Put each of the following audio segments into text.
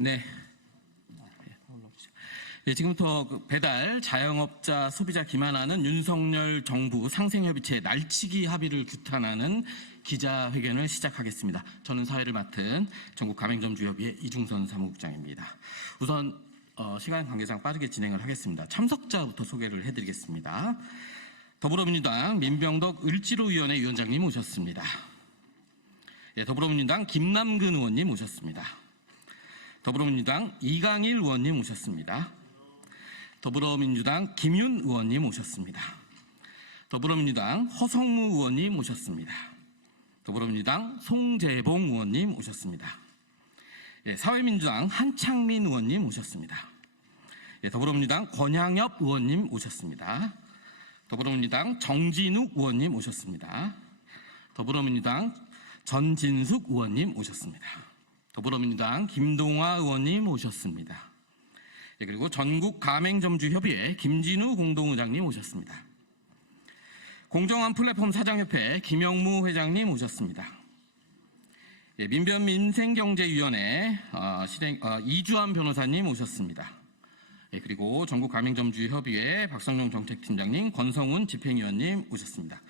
네. 예, 지금부터 배달 자영업자 소비자 기만하는 윤석열 정부 상생협의체 날치기 합의를 규탄하는 기자회견을 시작하겠습니다. 저는 사회를 맡은 전국 가맹점주협의회 이중선 사무국장입니다. 우선 시간 관계상 빠르게 진행을 하겠습니다. 참석자부터 소개를 해드리겠습니다. 더불어민주당 민병덕 을지로위원회 위원장님 오셨습니다. 예, 더불어민주당 김남근 의원님 오셨습니다. 더불어민주당 이강일 의원님 오셨습니다. 더불어민주당 김윤 의원님 오셨습니다. 더불어민주당 허성무 의원님 오셨습니다. 더불어민주당 송재봉 의원님 오셨습니다. 예, 사회민주당 한창민 의원님 오셨습니다. 예, 더불어민주당 권양엽 의원님 오셨습니다. 더불어민주당 정진욱 의원님 오셨습니다. 더불어민주당 전진숙 의원님 오셨습니다. 더불어민주당 김동화 의원님 오셨습니다. 예, 그리고 전국가맹점주협의회 김진우 공동의장님 오셨습니다. 공정한 플랫폼 사장협회 김영무 회장님 오셨습니다. 예, 민변민생경제위원회 이주환 변호사님 오셨습니다. 예, 그리고 전국가맹점주협의회 박성용 정책팀장님, 권성훈 집행위원님 오셨습니다.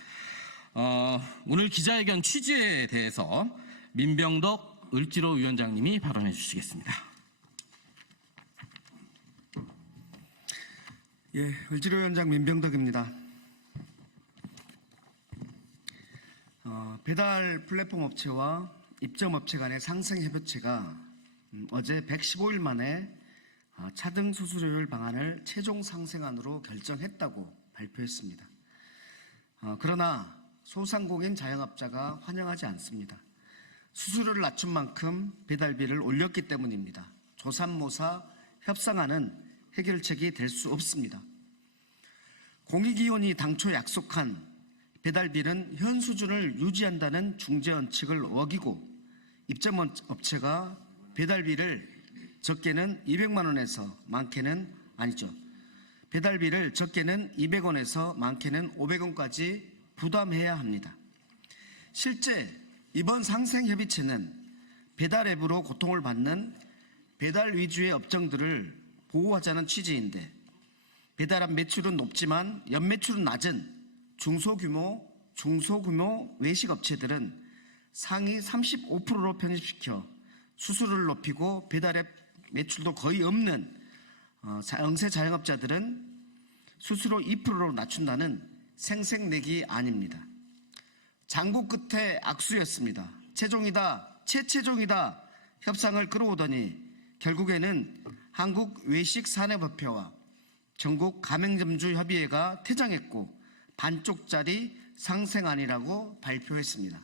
오늘 기자회견 취지에 대해서 민병덕 을지로 위원장님이 발언해 주시겠습니다. 예, 을지로 위원장 민병덕입니다. 배달 플랫폼 업체와 입점업체 간의 상생협의체가 어제 115일 만에 차등 수수료율 방안을 최종 상생안으로 결정했다고 발표했습니다. 그러나 소상공인 자영업자가 환영하지 않습니다. 수수료를 낮춘 만큼 배달비를 올렸기 때문입니다. 조삼모사 협상안은 해결책이 될 수 없습니다. 공익위원이 당초 약속한 배달비는 현 수준을 유지한다는 중재원칙을 어기고 입점업체가 배달비를 적게는 200만 원에서 많게는 배달비를 적게는 200원에서 많게는 500원까지 부담해야 합니다. 실제 이번 상생협의체는 배달 앱으로 고통을 받는 배달 위주의 업종들을 보호하자는 취지인데 배달앱 매출은 높지만 연매출은 낮은 중소규모 외식업체들은 상위 35%로 편입시켜 수수료를 높이고 배달앱 매출도 거의 없는 영세 자영업자들은 수수료 2%로 낮춘다는 생색내기 아닙니다. 장구 끝에 악수였습니다. 최최종이다 협상을 끌어오더니 결국에는 한국외식산업협회와 전국가맹점주협의회가 퇴장했고 반쪽짜리 상생안이라고 발표했습니다.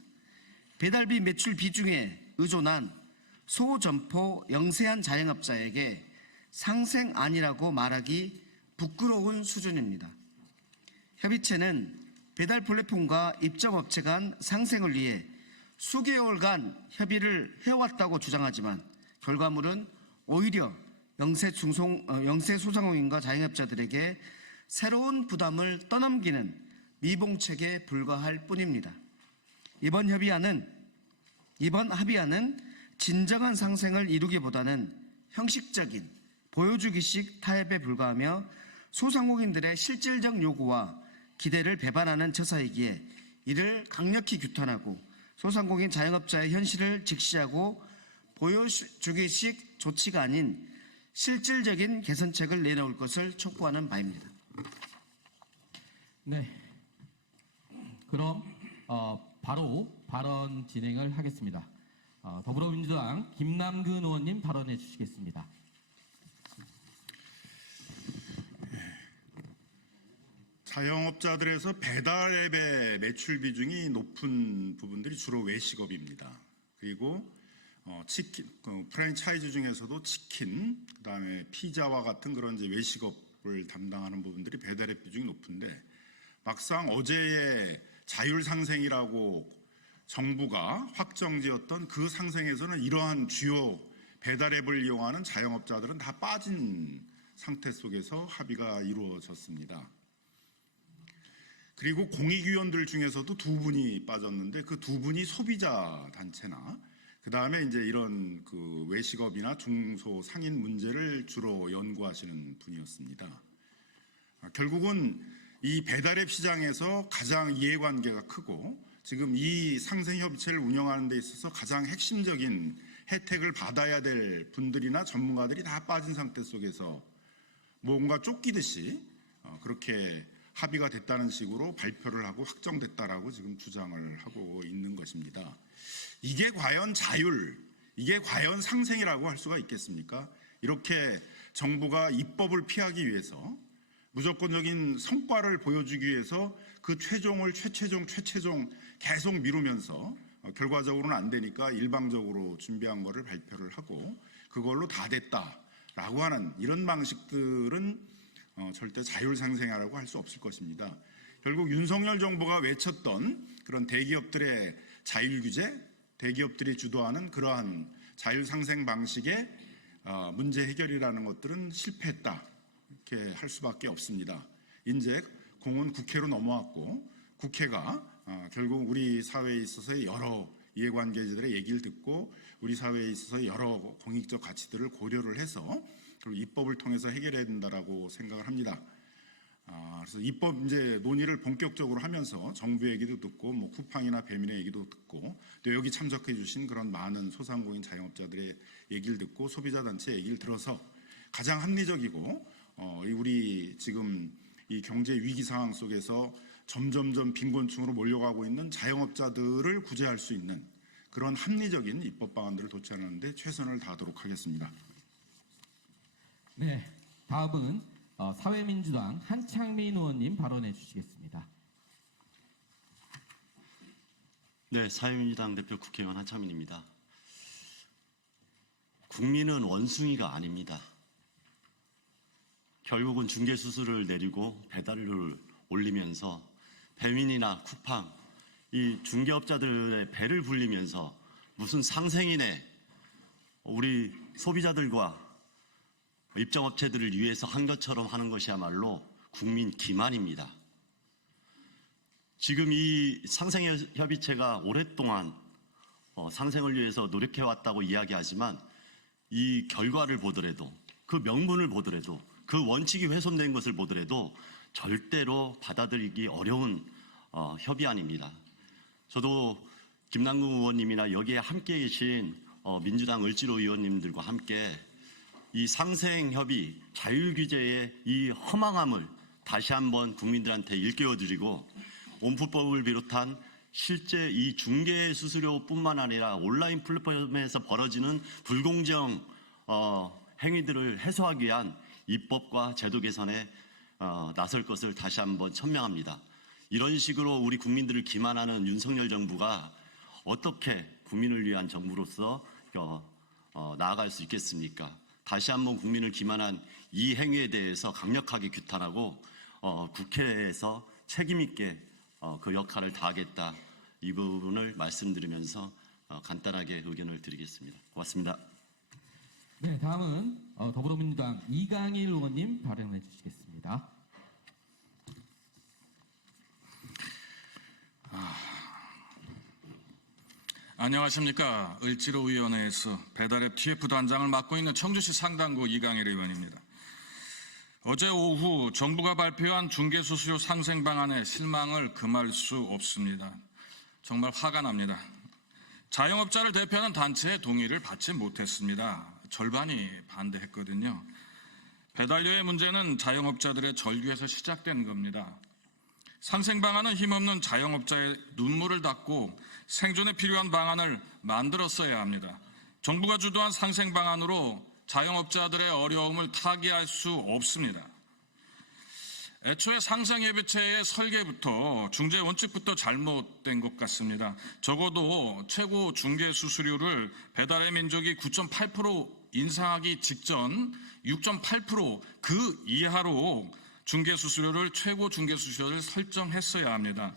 배달비 매출 비중에 의존한 소점포 영세한 자영업자에게 상생안이라고 말하기 부끄러운 수준입니다. 협의체는 배달 플랫폼과 입점업체 간 상생을 위해 수개월간 협의를 해왔다고 주장하지만 결과물은 오히려 영세 소상공인과 자영업자들에게 새로운 부담을 떠넘기는 미봉책에 불과할 뿐입니다. 이번 합의안은 진정한 상생을 이루기보다는 형식적인 보여주기식 타협에 불과하며 소상공인들의 실질적 요구와 기대를 배반하는 처사이기에 이를 강력히 규탄하고 소상공인 자영업자의 현실을 직시하고 보여주기식 조치가 아닌 실질적인 개선책을 내놓을 것을 촉구하는 바입니다. 네. 그럼 바로 발언 진행을 하겠습니다. 더불어민주당 김남근 의원님 발언해 주시겠습니다. 자영업자들에서 배달 앱의 매출 비중이 높은 부분들이 주로 외식업입니다. 그리고 치킨, 프랜차이즈 중에서도 치킨, 그다음에 피자와 같은 그런 이제 외식업을 담당하는 부분들이 배달앱 비중이 높은데 막상 어제의 자율 상생이라고 정부가 확정지었던 그 상생에서는 이러한 주요 배달앱을 이용하는 자영업자들은 다 빠진 상태 속에서 합의가 이루어졌습니다. 그리고 공익위원들 중에서도 두 분이 빠졌는데 그 두 분이 소비자 단체나 그 다음에 이제 이런 그 외식업이나 중소상인 문제를 주로 연구하시는 분이었습니다. 결국은 이 배달앱 시장에서 가장 이해관계가 크고 지금 이 상생협의체를 운영하는 데 있어서 가장 핵심적인 혜택을 받아야 될 분들이나 전문가들이 다 빠진 상태 속에서 뭔가 쫓기듯이 그렇게 합의가 됐다는 식으로 발표를 하고 확정됐다라고 지금 주장을 하고 있는 것입니다. 이게 과연 자율, 이게 과연 상생이라고 할 수가 있겠습니까? 이렇게 정부가 입법을 피하기 위해서 무조건적인 성과를 보여주기 위해서 그 최종을 최최종 계속 미루면서 결과적으로는 안 되니까 일방적으로 준비한 거를 발표를 하고 그걸로 다 됐다라고 하는 이런 방식들은 절대 자율상생이라고 할 수 없을 것입니다. 결국 윤석열 정부가 외쳤던 그런 대기업들의 자율규제, 대기업들이 주도하는 그러한 자율상생 방식의 문제 해결이라는 것들은 실패했다. 이렇게 할 수밖에 없습니다. 이제 공은 국회로 넘어왔고 국회가 결국 우리 사회에 있어서의 여러 이해관계자들의 얘기를 듣고 우리 사회에 있어서 여러 공익적 가치들을 고려를 해서 그리고 입법을 통해서 해결해야 된다라고 생각을 합니다. 그래서 입법 이제 논의를 본격적으로 하면서 정부 얘기도 듣고 뭐 쿠팡이나 배민의 얘기도 듣고 또 여기 참석해 주신 그런 많은 소상공인 자영업자들의 얘기를 듣고 소비자 단체 얘기를 들어서 가장 합리적이고 우리 지금 이 경제 위기 상황 속에서 점점점 빈곤층으로 몰려가고 있는 자영업자들을 구제할 수 있는 그런 합리적인 입법 방안들을 도출하는 데 최선을 다하도록 하겠습니다. 네, 다음은 사회민주당 한창민 의원님 발언해 주시겠습니다. 네, 사회민주당 대표 국회의원 한창민입니다. 국민은 원숭이가 아닙니다. 결국은 중개수수료를 내리고 배달료를 올리면서 배민이나 쿠팡, 이 중개업자들의 배를 불리면서 무슨 상생이네, 우리 소비자들과 입점업체들을 위해서 한 것처럼 하는 것이야말로 국민 기만입니다. 지금 이 상생협의체가 오랫동안 상생을 위해서 노력해왔다고 이야기하지만 이 결과를 보더라도 그 명분을 보더라도 그 원칙이 훼손된 것을 보더라도 절대로 받아들이기 어려운 협의안입니다. 저도 김남국 의원님이나 여기에 함께 계신 민주당 을지로 의원님들과 함께 이 상생협의 자율규제의 이 허망함을 다시 한번 국민들한테 일깨워드리고 온풀법을 비롯한 실제 이 중개수수료뿐만 아니라 온라인 플랫폼에서 벌어지는 불공정 행위들을 해소하기 위한 입법과 제도 개선에 나설 것을 다시 한번 천명합니다. 이런 식으로 우리 국민들을 기만하는 윤석열 정부가 어떻게 국민을 위한 정부로서 나아갈 수 있겠습니까? 다시 한번 국민을 기만한 이 행위에 대해서 강력하게 규탄하고 국회에서 책임 있게 그 역할을 다하겠다. 이 부분을 말씀드리면서 간단하게 의견을 드리겠습니다. 고맙습니다. 네, 다음은 더불어민주당 이강일 의원님 발언해 주시겠습니다. 안녕하십니까. 을지로위원회에서 배달앱 TF 단장을 맡고 있는 청주시 상당구 이강일 의원입니다. 어제 오후 정부가 발표한 중개수수료 상생 방안에 실망을 금할 수 없습니다. 정말 화가 납니다. 자영업자를 대표하는 단체의 동의를 받지 못했습니다. 절반이 반대했거든요. 배달료의 문제는 자영업자들의 절규에서 시작된 겁니다. 상생 방안은 힘없는 자영업자의 눈물을 닦고 생존에 필요한 방안을 만들었어야 합니다. 정부가 주도한 상생 방안으로 자영업자들의 어려움을 타개할 수 없습니다. 애초에 상생협의체의 설계부터 중재 원칙부터 잘못된 것 같습니다. 적어도 최고 중개 수수료를 배달의 민족이 9.8% 인상하기 직전 6.8% 그 이하로 중개 수수료를 최고 중개 수수료를 설정했어야 합니다.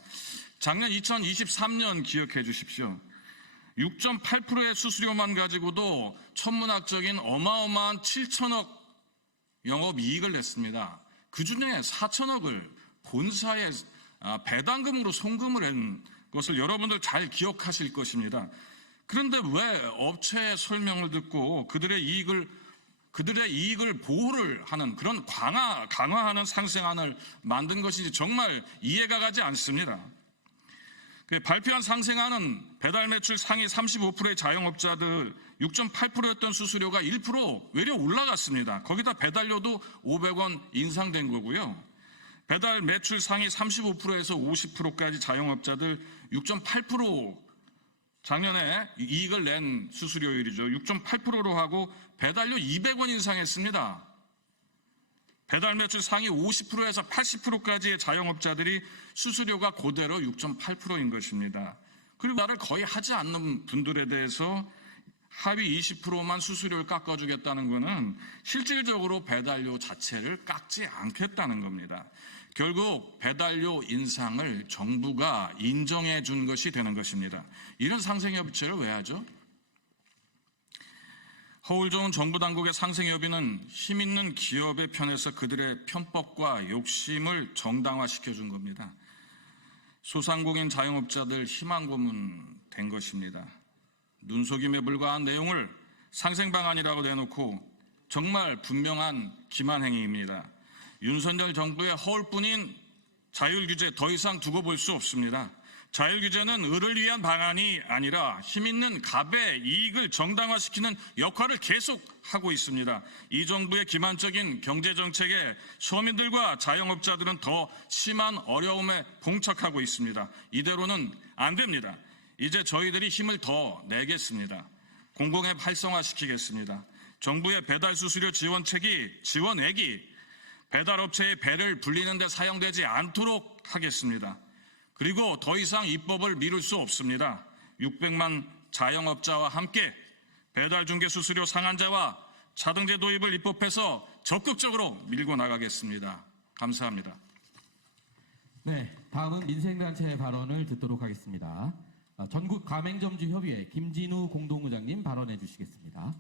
작년 2023년 기억해 주십시오. 6.8%의 수수료만 가지고도 천문학적인 어마어마한 7천억 영업이익을 냈습니다. 그중에 4천억을 본사에 배당금으로 송금을 한 것을 여러분들 잘 기억하실 것입니다. 그런데 왜 업체의 설명을 듣고 그들의 이익을 보호를 하는 그런 강화하는 상생안을 만든 것인지 정말 이해가 가지 않습니다. 발표한 상생안은 배달 매출 상위 35%의 자영업자들 6.8%였던 수수료가 1% 외려 올라갔습니다. 거기다 배달료도 500원 인상된 거고요. 배달 매출 상위 35%에서 50%까지 자영업자들 6.8% 작년에 이익을 낸 수수료율이죠. 6.8%로 하고 배달료 200원 인상했습니다. 배달 매출 상위 50%에서 80%까지의 자영업자들이 수수료가 그대로 6.8%인 것입니다. 그리고 나를 거의 하지 않는 분들에 대해서 하위 20%만 수수료를 깎아주겠다는 것은 실질적으로 배달료 자체를 깎지 않겠다는 겁니다. 결국 배달료 인상을 정부가 인정해 준 것이 되는 것입니다. 이런 상생협의체를 왜 하죠? 허울 좋은 정부 당국의 상생협의는 힘 있는 기업의 편에서 그들의 편법과 욕심을 정당화시켜 준 겁니다. 소상공인 자영업자들 희망 고문 된 것입니다. 눈속임에 불과한 내용을 상생 방안이라고 내놓고 정말 분명한 기만 행위입니다. 윤석열 정부의 허울뿐인 자율규제 더 이상 두고 볼 수 없습니다. 자율규제는 을을 위한 방안이 아니라 힘있는 갑의 이익을 정당화시키는 역할을 계속 하고 있습니다. 이 정부의 기만적인 경제정책에 서민들과 자영업자들은 더 심한 어려움에 봉착하고 있습니다. 이대로는 안 됩니다. 이제 저희들이 힘을 더 내겠습니다. 공공앱 활성화시키겠습니다. 정부의 배달수수료 지원액이 배달업체의 배를 불리는 데 사용되지 않도록 하겠습니다. 그리고 더 이상 입법을 미룰 수 없습니다. 600만 자영업자와 함께 배달중개수수료 상한제와 차등제 도입을 입법해서 적극적으로 밀고 나가겠습니다. 감사합니다. 네, 다음은 민생단체의 발언을 듣도록 하겠습니다. 전국 가맹점주협의회 김진우 공동의장님 발언해 주시겠습니다.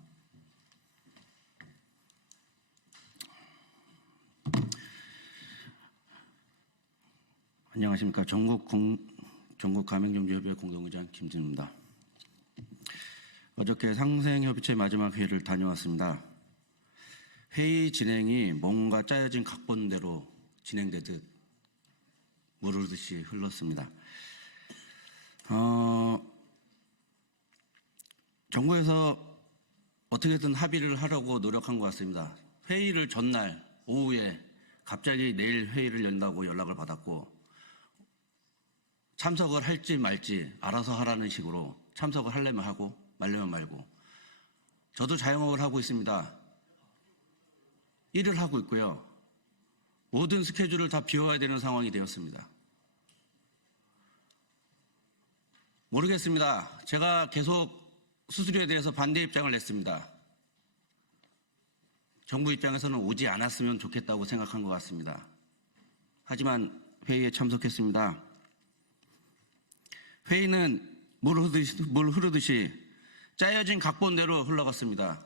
안녕하십니까. 전국 가맹점주협의회 공동의장 김진우입니다. 어저께 상생협의체 마지막 회의를 다녀왔습니다. 회의 진행이 뭔가 짜여진 각본대로 진행되듯 물 흐르듯이 흘렀습니다. 정부에서 어떻게든 합의를 하려고 노력한 것 같습니다. 회의를 전날 오후에 갑자기 내일 회의를 연다고 연락을 받았고 참석을 할지 말지 알아서 하라는 식으로 참석을 하려면 하고 말려면 말고 저도 자영업을 하고 있습니다. 일을 하고 있고요. 모든 스케줄을 다 비워야 되는 상황이 되었습니다. 모르겠습니다. 제가 계속 수수료에 대해서 반대 입장을 냈습니다. 정부 입장에서는 오지 않았으면 좋겠다고 생각한 것 같습니다. 하지만 회의에 참석했습니다. 회의는 물 흐르듯이 짜여진 각본대로 흘러갔습니다.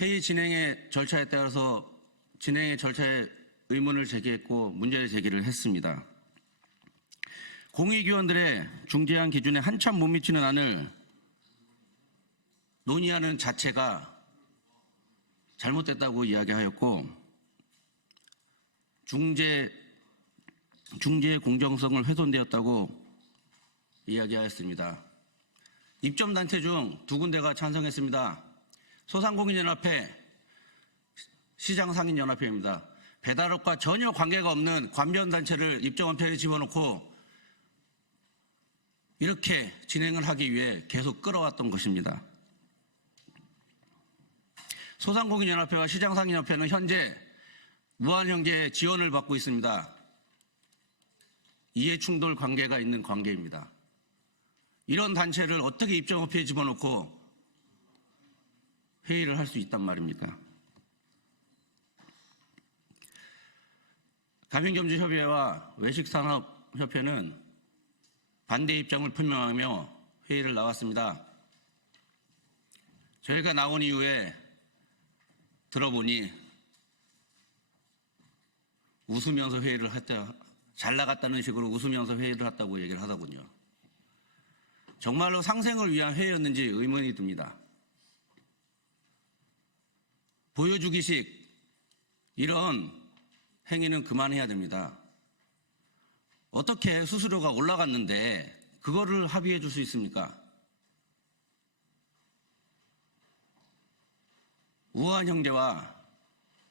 회의 진행의 절차에 따라서 진행의 절차에 의문을 제기했고 문제 제기를 했습니다. 공익위원들의 중재안 기준에 한참 못 미치는 안을 논의하는 자체가 잘못됐다고 이야기하였고 중재의 공정성을 훼손되었다고 이야기하였습니다. 입점단체 중 두 군데가 찬성했습니다. 소상공인연합회, 시장상인연합회입니다. 배달업과 전혀 관계가 없는 관변단체를 입점업체에 집어넣고 이렇게 진행을 하기 위해 계속 끌어왔던 것입니다. 소상공인연합회와 시장상인협회는 현재 무한형제 지원을 받고 있습니다. 이해충돌 관계가 있는 관계입니다. 이런 단체를 어떻게 입점업체에 집어넣고 회의를 할 수 있단 말입니까? 가맹점주협의회와 외식산업협회는 반대 입장을 표명하며 회의를 나왔습니다. 저희가 나온 이후에 들어보니 웃으면서 회의를 했다. 잘 나갔다는 식으로 웃으면서 회의를 했다고 얘기를 하더군요. 정말로 상생을 위한 회의였는지 의문이 듭니다. 보여주기식 이런 행위는 그만해야 됩니다. 어떻게 수수료가 올라갔는데 그거를 합의해 줄 수 있습니까? 우한 형제와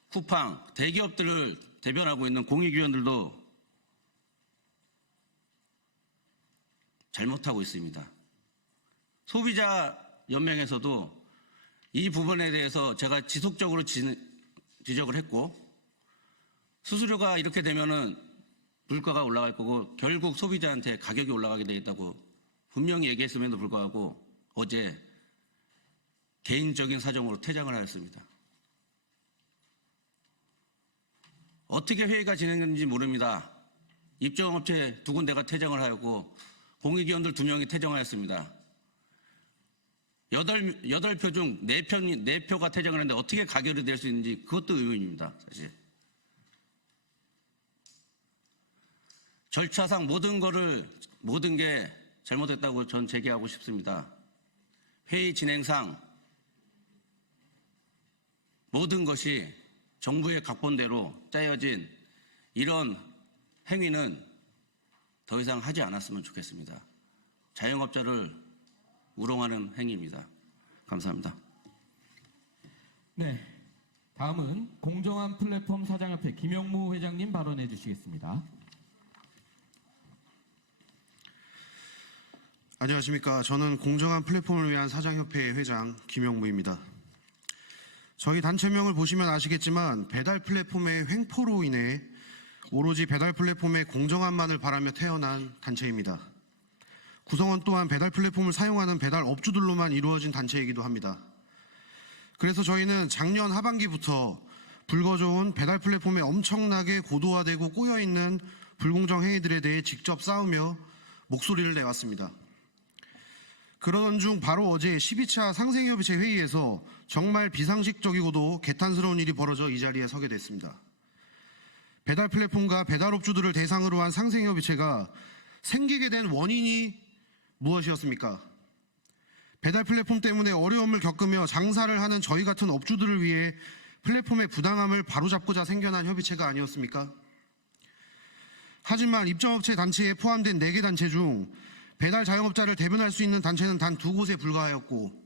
쿠팡, 대기업들을 대변하고 있는 공익위원들도 잘못하고 있습니다. 소비자 연맹에서도 이 부분에 대해서 제가 지속적으로 지적을 했고, 수수료가 이렇게 되면은 물가가 올라갈 거고 결국 소비자한테 가격이 올라가게 돼 있다고 분명히 얘기했음에도 불구하고 어제 개인적인 사정으로 퇴장을 하였습니다. 어떻게 회의가 진행됐는지 모릅니다. 입점업체 2군데가 퇴장을 하였고 공익위원들 2명이 퇴장하였습니다. 8표 중 4표가 퇴장을 했는데 어떻게 가결이 될 수 있는지 그것도 의문입니다. 사실. 절차상 모든 게 잘못됐다고 전 제기하고 싶습니다. 회의 진행상 모든 것이 정부의 각본대로 짜여진 이런 행위는 더 이상 하지 않았으면 좋겠습니다. 자영업자를 우롱하는 행위입니다. 감사합니다. 네, 다음은 공정한 플랫폼 사장협회 김영무 회장님 발언해 주시겠습니다. 안녕하십니까. 저는 공정한 플랫폼을 위한 사장협회 회장 김영무입니다. 저희 단체명을 보시면 아시겠지만 배달 플랫폼의 횡포로 인해 오로지 배달 플랫폼의 공정함만을 바라며 태어난 단체입니다. 구성원 또한 배달 플랫폼을 사용하는 배달 업주들로만 이루어진 단체이기도 합니다. 그래서 저희는 작년 하반기부터 불거져온 배달 플랫폼에 엄청나게 고도화되고 꼬여있는 불공정 행위들에 대해 직접 싸우며 목소리를 내왔습니다. 그러던 중 바로 어제 12차 상생협의체 회의에서 정말 비상식적이고도 개탄스러운 일이 벌어져 이 자리에 서게 됐습니다. 배달 플랫폼과 배달업주들을 대상으로 한 상생협의체가 생기게 된 원인이 무엇이었습니까? 배달 플랫폼 때문에 어려움을 겪으며 장사를 하는 저희 같은 업주들을 위해 플랫폼의 부당함을 바로잡고자 생겨난 협의체가 아니었습니까? 하지만 입점업체 단체에 포함된 4개 단체 중 배달 자영업자를 대변할 수 있는 단체는 단 2곳에 불과하였고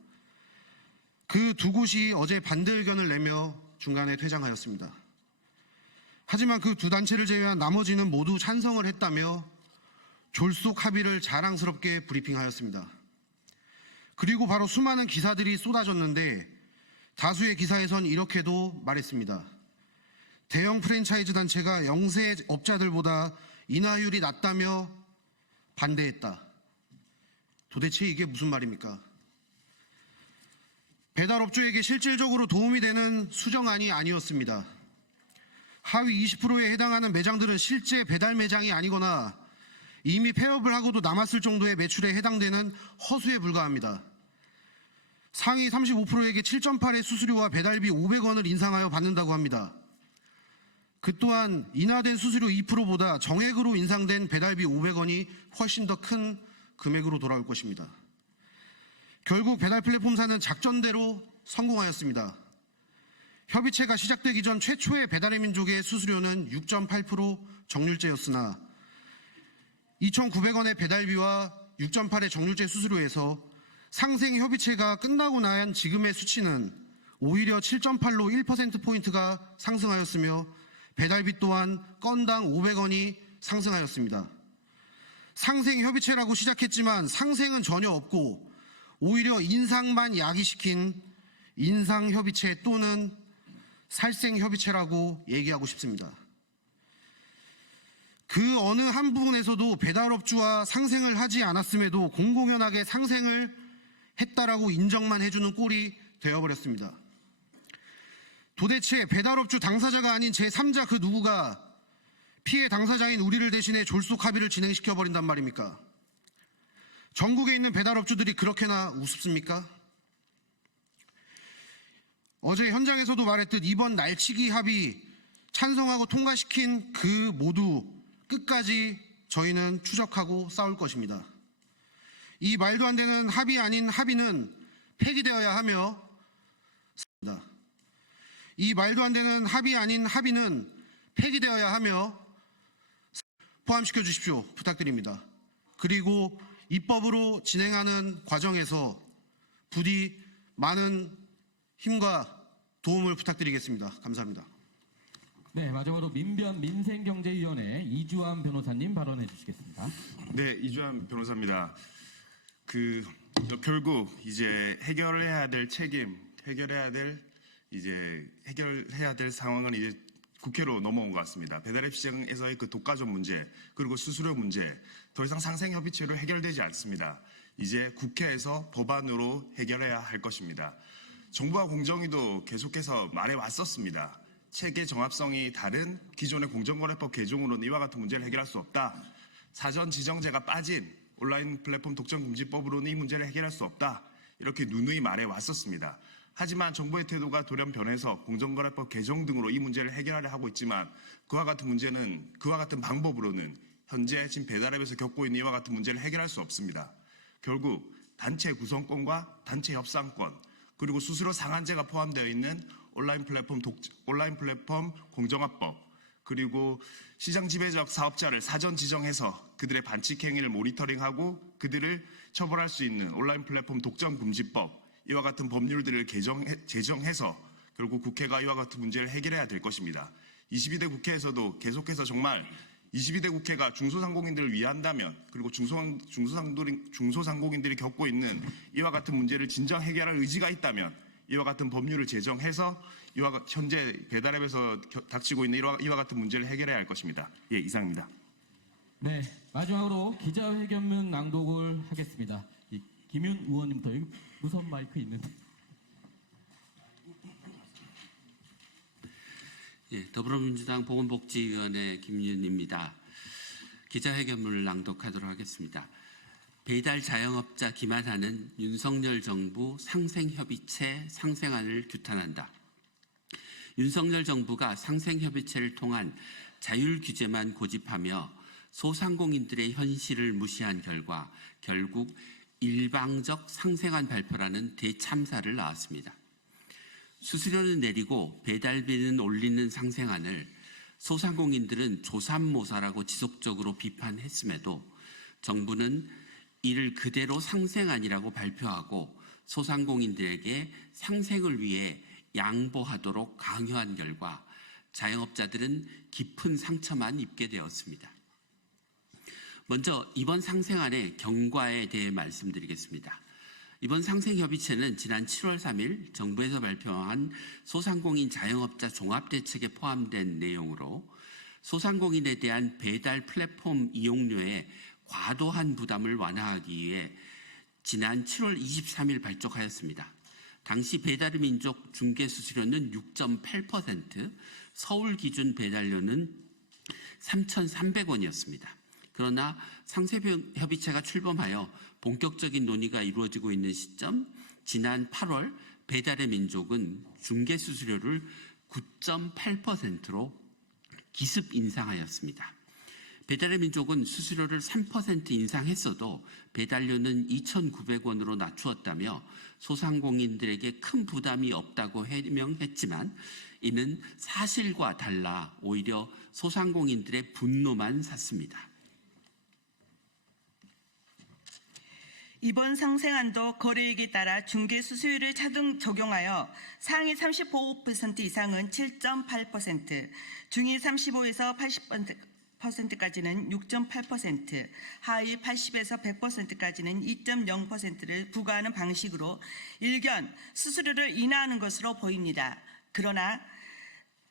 그 2곳이 어제 반대 의견을 내며 중간에 퇴장하였습니다. 하지만 그 2단체를 제외한 나머지는 모두 찬성을 했다며 졸속 합의를 자랑스럽게 브리핑하였습니다. 그리고 바로 수많은 기사들이 쏟아졌는데 다수의 기사에선 이렇게도 말했습니다. 대형 프랜차이즈 단체가 영세 업자들보다 인하율이 낮다며 반대했다. 도대체 이게 무슨 말입니까? 배달업주에게 실질적으로 도움이 되는 수정안이 아니었습니다. 하위 20%에 해당하는 매장들은 실제 배달 매장이 아니거나 이미 폐업을 하고도 남았을 정도의 매출에 해당되는 허수에 불과합니다. 상위 35%에게 7.8의 수수료와 배달비 500원을 인상하여 받는다고 합니다. 그 또한 인하된 수수료 2%보다 정액으로 인상된 배달비 500원이 훨씬 더 큰 금액으로 돌아올 것입니다. 결국 배달 플랫폼사는 작전대로 성공하였습니다. 협의체가 시작되기 전 최초의 배달의 민족의 수수료는 6.8% 정률제였으나 2,900원의 배달비와 6.8의 정률제 수수료에서 상생 협의체가 끝나고 난 지금의 수치는 오히려 7.8로 1%포인트가 상승하였으며 배달비 또한 건당 500원이 상승하였습니다. 상생 협의체라고 시작했지만 상생은 전혀 없고 오히려 인상만 야기시킨 인상협의체 또는 살생협의체라고 얘기하고 싶습니다. 그 어느 한 부분에서도 배달업주와 상생을 하지 않았음에도 공공연하게 상생을 했다라고 인정만 해주는 꼴이 되어버렸습니다. 도대체 배달업주 당사자가 아닌 제3자 그 누구가 피해 당사자인 우리를 대신해 졸속 합의를 진행시켜버린단 말입니까? 전국에 있는 배달업주들이 그렇게나 우습습니까? 어제 현장에서도 말했듯 이번 날치기 합의 찬성하고 통과시킨 그 모두 끝까지 저희는 추적하고 싸울 것입니다. 이 말도 안 되는 합의 아닌 합의는 폐기되어야 하며, 이 말도 안 되는 합의 아닌 합의는 폐기되어야 하며 포함시켜 주십시오. 부탁드립니다. 그리고 입법으로 진행하는 과정에서 부디 많은 힘과 도움을 부탁드리겠습니다. 감사합니다. 네, 마지막으로 민변 민생경제위원회 이주환 변호사님 발언해 주시겠습니다. 네, 이주환 변호사입니다. 결국 이제 해결해야 될 책임, 해결해야 될 상황은 이제 국회로 넘어온 것 같습니다. 배달앱 시장에서의 그 독과점 문제, 그리고 수수료 문제, 더 이상 상생협의체로 해결되지 않습니다. 이제 국회에서 법안으로 해결해야 할 것입니다. 정부와 공정위도 계속해서 말해왔었습니다. 체계 정합성이 다른 기존의 공정거래법 개정으로는 이와 같은 문제를 해결할 수 없다. 사전 지정제가 빠진 온라인 플랫폼 독점금지법으로는 이 문제를 해결할 수 없다. 이렇게 누누이 말해왔었습니다. 하지만 정부의 태도가 돌연 변해서 공정거래법 개정 등으로 이 문제를 해결하려 하고 있지만 그와 같은 방법으로는 현재 지금 배달앱에서 겪고 있는 이와 같은 문제를 해결할 수 없습니다. 결국 단체 구성권과 단체 협상권, 그리고 수수료 상한제가 포함되어 있는 온라인 플랫폼 공정화법, 그리고 시장 지배적 사업자를 사전 지정해서 그들의 반칙 행위를 모니터링하고 그들을 처벌할 수 있는 온라인 플랫폼 독점금지법, 이와 같은 법률들을 제정해서 결국 국회가 이와 같은 문제를 해결해야 될 것입니다. 22대 국회에서도 계속해서 정말 22대 국회가 중소상공인들을 위한다면, 그리고 중소상공인들이 겪고 있는 이와 같은 문제를 진정 해결할 의지가 있다면 이와 같은 법률을 제정해서 현재 배달앱에서 닥치고 있는 이와 같은 문제를 해결해야 할 것입니다. 예, 이상입니다. 네, 마지막으로 기자회견문 낭독을 하겠습니다. 김윤 의원님부터. 여기 무선 마이크 있는데. 예, 더불어민주당 보건복지위원회 김윤입니다. 기자회견문을 낭독하도록 하겠습니다. 배달 자영업자 기만하는 윤석열 정부 상생협의체 상생안을 규탄한다. 윤석열 정부가 상생협의체를 통한 자율 규제만 고집하며 소상공인들의 현실을 무시한 결과 결국 일방적 상생안 발표라는 대참사를 낳았습니다. 수수료는 내리고 배달비는 올리는 상생안을 소상공인들은 조삼모사라고 지속적으로 비판했음에도 정부는 이를 그대로 상생안이라고 발표하고 소상공인들에게 상생을 위해 양보하도록 강요한 결과 자영업자들은 깊은 상처만 입게 되었습니다. 먼저 이번 상생안의 경과에 대해 말씀드리겠습니다. 이번 상생협의체는 지난 7월 3일 정부에서 발표한 소상공인 자영업자 종합대책에 포함된 내용으로 소상공인에 대한 배달 플랫폼 이용료의 과도한 부담을 완화하기 위해 지난 7월 23일 발족하였습니다. 당시 배달의 민족 중개수수료는 6.8%, 서울 기준 배달료는 3,300원이었습니다. 그러나 상생협의체가 출범하여 본격적인 논의가 이루어지고 있는 시점, 지난 8월 배달의 민족은 중개수수료를 9.8%로 기습 인상하였습니다. 배달의 민족은 수수료를 3% 인상했어도 배달료는 2,900원으로 낮추었다며 소상공인들에게 큰 부담이 없다고 해명했지만 이는 사실과 달라 오히려 소상공인들의 분노만 샀습니다. 이번 상생안도 거래액에 따라 중개수수료를 차등 적용하여 상위 35% 이상은 7.8%, 중위 35에서 80%까지는 6.8%, 하위 80에서 100%까지는 2.0%를 부과하는 방식으로 일견 수수료를 인하하는 것으로 보입니다. 그러나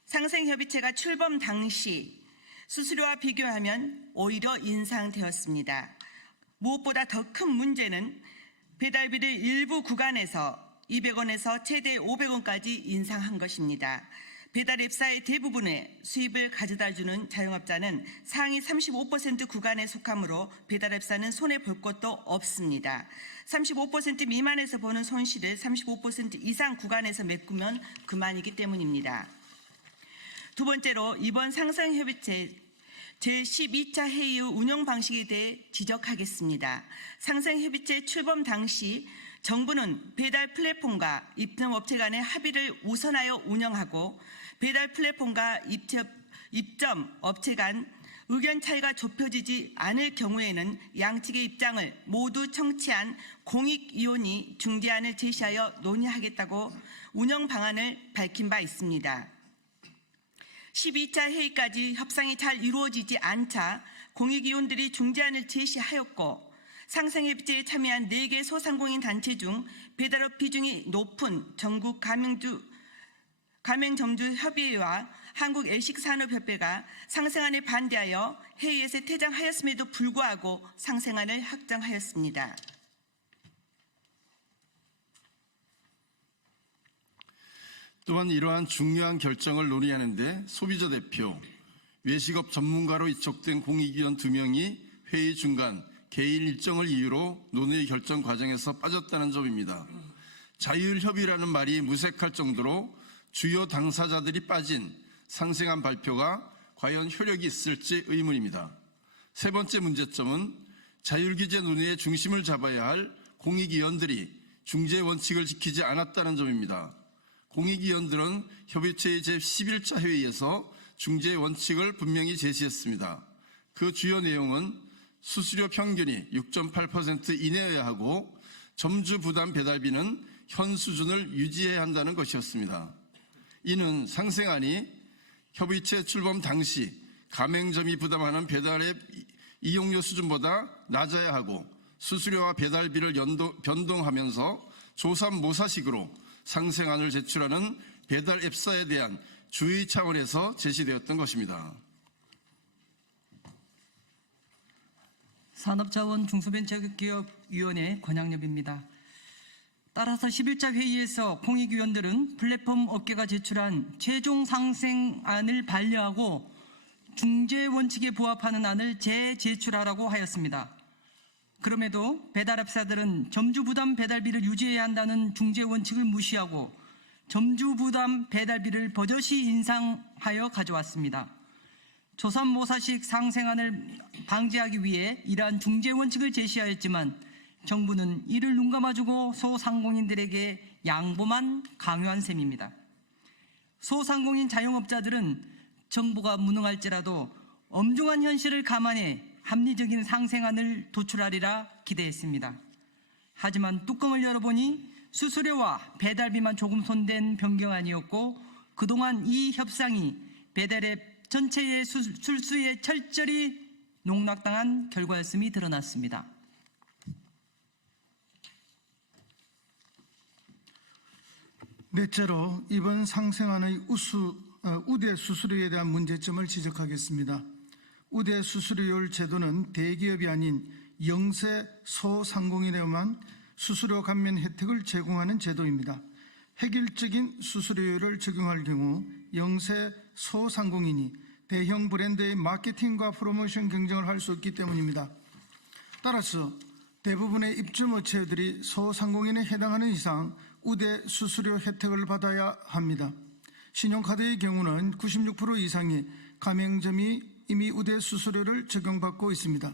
상생협의체가 출범 당시 수수료와 비교하면 오히려 인상되었습니다. 무엇보다 더 큰 문제는 배달비를 일부 구간에서 200원에서 최대 500원까지 인상한 것입니다. 배달앱사의 대부분의 수입을 가져다주는 자영업자는 상위 35% 구간에 속하므로 배달앱사는 손해볼 것도 없습니다. 35% 미만에서 보는 손실을 35% 이상 구간에서 메꾸면 그만이기 때문입니다. 두 번째로 이번 상생협의체 제12차 회의 후 운영 방식에 대해 지적하겠습니다. 상생협의체 출범 당시 정부는 배달 플랫폼과 입점업체 간의 합의를 우선하여 운영하고 배달 플랫폼과 입점업체 간 의견 차이가 좁혀지지 않을 경우에는 양측의 입장을 모두 청취한 공익위원이 중재안을 제시하여 논의하겠다고 운영 방안을 밝힌 바 있습니다. 12차 회의까지 협상이 잘 이루어지지 않자 공익위원들이 중재안을 제시하였고 상생협의체에 참여한 4개 소상공인 단체 중 배달업 비중이 높은 전국 가맹점주협의회와 한국외식산업협회가 상생안에 반대하여 회의에서 퇴장하였음에도 불구하고 상생안을 확정하였습니다. 또한 이러한 중요한 결정을 논의하는데 소비자 대표, 외식업 전문가로 이촉된 공익위원 2명이 회의 중간 개인 일정을 이유로 논의 결정 과정에서 빠졌다는 점입니다. 자율협의라는 말이 무색할 정도로 주요 당사자들이 빠진 상생안 발표가 과연 효력이 있을지 의문입니다. 세 번째 문제점은 자율규제 논의의 중심을 잡아야 할 공익위원들이 중재 원칙을 지키지 않았다는 점입니다. 공익위원들은 협의체의 제11차 회의에서 중재 원칙을 분명히 제시했습니다. 그 주요 내용은 수수료 평균이 6.8% 이내여야 하고 점주 부담 배달비는 현 수준을 유지해야 한다는 것이었습니다. 이는 상생안이 협의체 출범 당시 가맹점이 부담하는 배달의 이용료 수준보다 낮아야 하고 수수료와 배달비를 변동하면서 조삼모사식으로 상생안을 제출하는 배달 앱사에 대한 주의 차원에서 제시되었던 것입니다. 산업자원중소벤처기업위원회 권양엽입니다. 따라서 11차 회의에서 공익위원들은 플랫폼 업계가 제출한 최종 상생안을 반려하고 중재 원칙에 부합하는 안을 재제출하라고 하였습니다. 그럼에도 배달업사들은 점주부담 배달비를 유지해야 한다는 중재 원칙을 무시하고 점주부담 배달비를 버젓이 인상하여 가져왔습니다. 조삼모사식 상생안을 방지하기 위해 이러한 중재 원칙을 제시하였지만 정부는 이를 눈 감아주고 소상공인들에게 양보만 강요한 셈입니다. 소상공인 자영업자들은 정부가 무능할지라도 엄중한 현실을 감안해 합리적인 상생안을 도출하리라 기대했습니다. 하지만 뚜껑을 열어보니 수수료와 배달비만 조금 손댄 변경안이었고 그동안 이 협상이 배달앱 전체의 술수에 철저히 농락당한 결과였음이 드러났습니다. 넷째로 이번 상생안의 우대 수수료에 대한 문제점을 지적하겠습니다. 우대 수수료율 제도는 대기업이 아닌 영세 소상공인에만 수수료 감면 혜택을 제공하는 제도입니다. 획일적인 수수료율을 적용할 경우 영세 소상공인이 대형 브랜드의 마케팅과 프로모션 경쟁을 할 수 없기 때문입니다. 따라서 대부분의 입점업체들이 소상공인에 해당하는 이상 우대 수수료 혜택을 받아야 합니다. 신용카드의 경우는 96% 이상의 가맹점이 이미 우대 수수료를 적용받고 있습니다.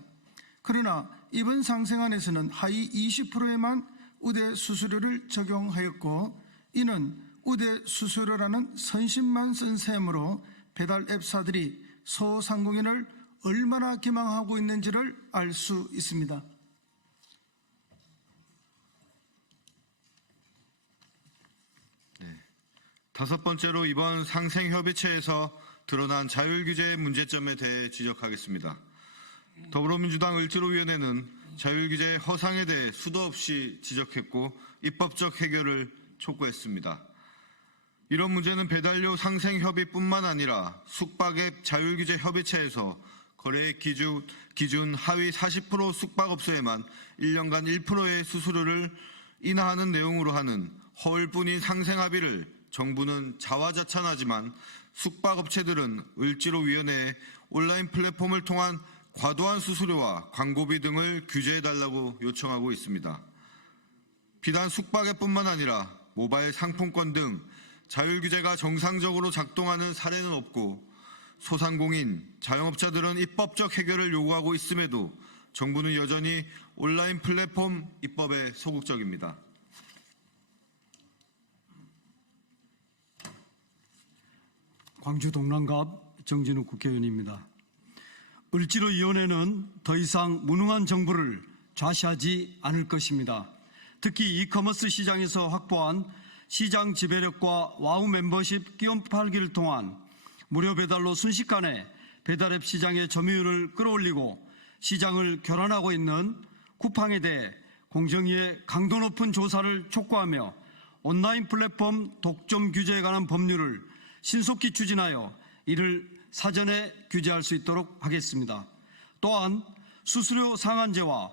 그러나 이번 상생안에서는 하위 20%에만 우대 수수료를 적용하였고 이는 우대 수수료라는 선심만 쓴 셈으로 배달 앱사들이 소상공인을 얼마나 기망하고 있는지를 알 수 있습니다. 다섯 번째로 이번 상생협의체에서 드러난 자율규제의 문제점에 대해 지적하겠습니다. 더불어민주당 을지로위원회는 자율규제의 허상에 대해 수도 없이 지적했고 입법적 해결을 촉구했습니다. 이런 문제는 배달료 상생협의뿐만 아니라 숙박앱 자율규제 협의체에서 거래 기준 하위 40% 숙박업소에만 1년간 1%의 수수료를 인하하는 내용으로 하는 허울뿐인 상생합의를 정부는 자화자찬하지만 숙박업체들은 을지로위원회에 온라인 플랫폼을 통한 과도한 수수료와 광고비 등을 규제해달라고 요청하고 있습니다. 비단 숙박앱뿐만 아니라 모바일 상품권 등 자율규제가 정상적으로 작동하는 사례는 없고 소상공인, 자영업자들은 입법적 해결을 요구하고 있음에도 정부는 여전히 온라인 플랫폼 입법에 소극적입니다. 광주 동남갑 정진욱 국회의원입니다. 을지로위원회는 더 이상 무능한 정부를 좌시하지 않을 것입니다. 특히 이커머스 시장에서 확보한 시장 지배력과 와우 멤버십 끼움 팔기를 통한 무료 배달로 순식간에 배달앱 시장의 점유율을 끌어올리고 시장을 교란하고 있는 쿠팡에 대해 공정위의 강도 높은 조사를 촉구하며 온라인 플랫폼 독점 규제에 관한 법률을 신속히 추진하여 이를 사전에 규제할 수 있도록 하겠습니다. 또한 수수료 상한제와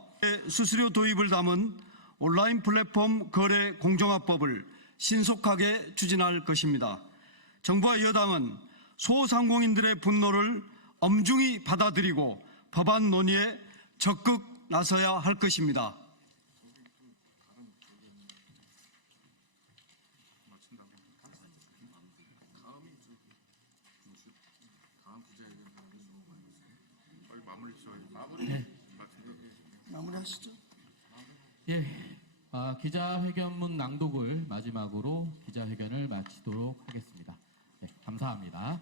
수수료 도입을 담은 온라인 플랫폼 거래 공정화법을 신속하게 추진할 것입니다. 정부와 여당은 소상공인들의 분노를 엄중히 받아들이고 법안 논의에 적극 나서야 할 것입니다. 마무리하시죠. 예, 기자회견문 낭독을 마지막으로 기자회견을 마치도록 하겠습니다. 네, 감사합니다.